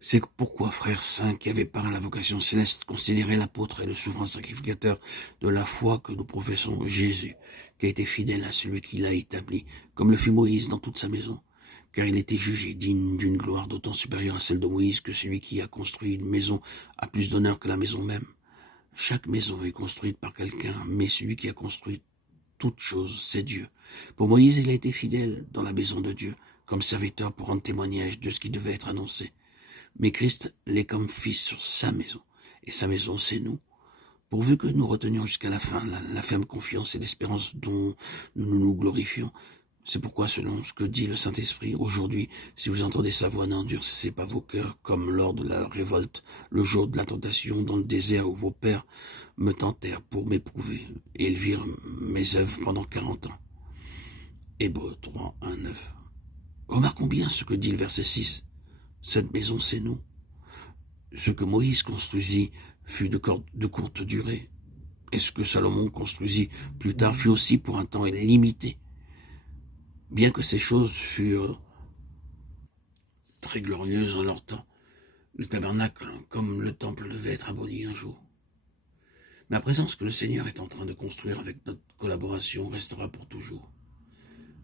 C'est pourquoi, frères saints qui avaient part à la vocation céleste, considérez l'apôtre et le souverain sacrificateur de la foi que nous professons, Jésus, qui a été fidèle à celui qui l'a établi, comme le fut Moïse dans toute sa maison, car il était jugé digne d'une gloire d'autant supérieure à celle de Moïse que celui qui a construit une maison a plus d'honneur que la maison même. Chaque maison est construite par quelqu'un, mais celui qui a construit toute chose, c'est Dieu. Pour Moïse, il a été fidèle dans la maison de Dieu, comme serviteur pour rendre témoignage de ce qui devait être annoncé. Mais Christ l'est comme fils sur sa maison, et sa maison, c'est nous. Pourvu que nous retenions jusqu'à la fin la ferme confiance et l'espérance dont nous nous glorifions. C'est pourquoi, selon ce que dit le Saint-Esprit, aujourd'hui, si vous entendez sa voix, n'endurcissez pas vos cœurs, comme lors de la révolte, le jour de la tentation dans le désert où vos pères me tentèrent pour m'éprouver, et ils virent mes œuvres pendant 40 ans. Hébreux 3, 1, 9. Remarquons bien ce que dit le verset 6. Cette maison, c'est nous. Ce que Moïse construisit fut de courte durée, et ce que Salomon construisit plus tard fut aussi pour un temps limité. Bien que ces choses furent très glorieuses en leur temps, le tabernacle, comme le temple, devait être aboli un jour. Mais à présent, ce que le Seigneur est en train de construire avec notre collaboration restera pour toujours.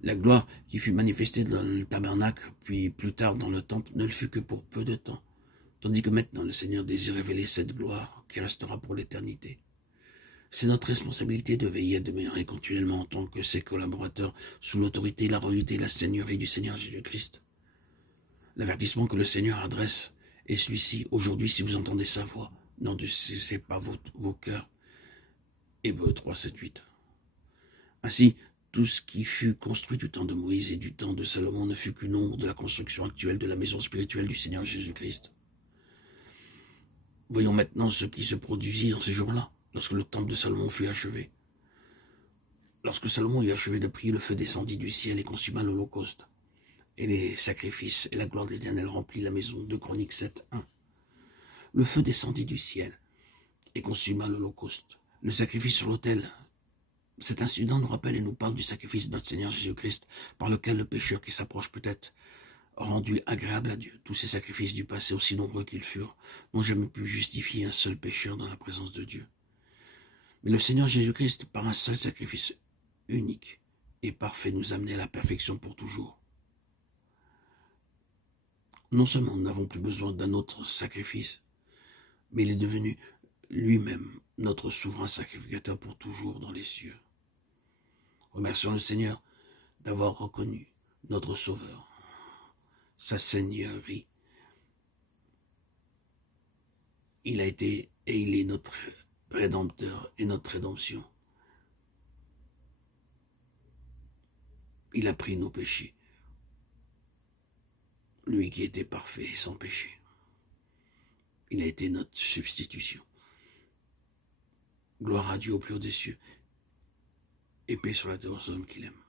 La gloire qui fut manifestée dans le tabernacle, puis plus tard dans le temple, ne le fut que pour peu de temps. Tandis que maintenant le Seigneur désire révéler cette gloire qui restera pour l'éternité. C'est notre responsabilité de veiller à demeurer continuellement en tant que ses collaborateurs sous l'autorité, la royauté et la seigneurie du Seigneur Jésus-Christ. L'avertissement que le Seigneur adresse est celui-ci. Aujourd'hui, si vous entendez sa voix, n'endurcissez pas vos cœurs. Hébreux 3, 7, 8. Ainsi, tout ce qui fut construit du temps de Moïse et du temps de Salomon ne fut qu'une ombre de la construction actuelle de la maison spirituelle du Seigneur Jésus-Christ. Voyons maintenant ce qui se produisit dans ces jours-là, lorsque le temple de Salomon fut achevé. Lorsque Salomon eut achevé de prier, le feu descendit du ciel et consuma l'holocauste. Et les sacrifices et la gloire de l'Éternel remplit la maison. 2 Chroniques 7, 1. Le feu descendit du ciel et consuma l'holocauste. Le sacrifice sur l'autel. Cet incident nous rappelle et nous parle du sacrifice de notre Seigneur Jésus-Christ, par lequel le pécheur qui s'approche peut être rendu agréable à Dieu. Tous ces sacrifices du passé, aussi nombreux qu'ils furent, n'ont jamais pu justifier un seul pécheur dans la présence de Dieu. Mais le Seigneur Jésus-Christ, par un seul sacrifice unique et parfait, nous a amené à la perfection pour toujours. Non seulement nous n'avons plus besoin d'un autre sacrifice, mais il est devenu lui-même notre souverain sacrificateur pour toujours dans les cieux. Remercions le Seigneur d'avoir reconnu notre Sauveur, sa seigneurie. Il a été et il est notre Rédempteur et notre rédemption. Il a pris nos péchés, lui qui était parfait et sans péché. Il a été notre substitution. Gloire à Dieu au plus haut des cieux, et paix sur la terre aux hommes qu'il aime.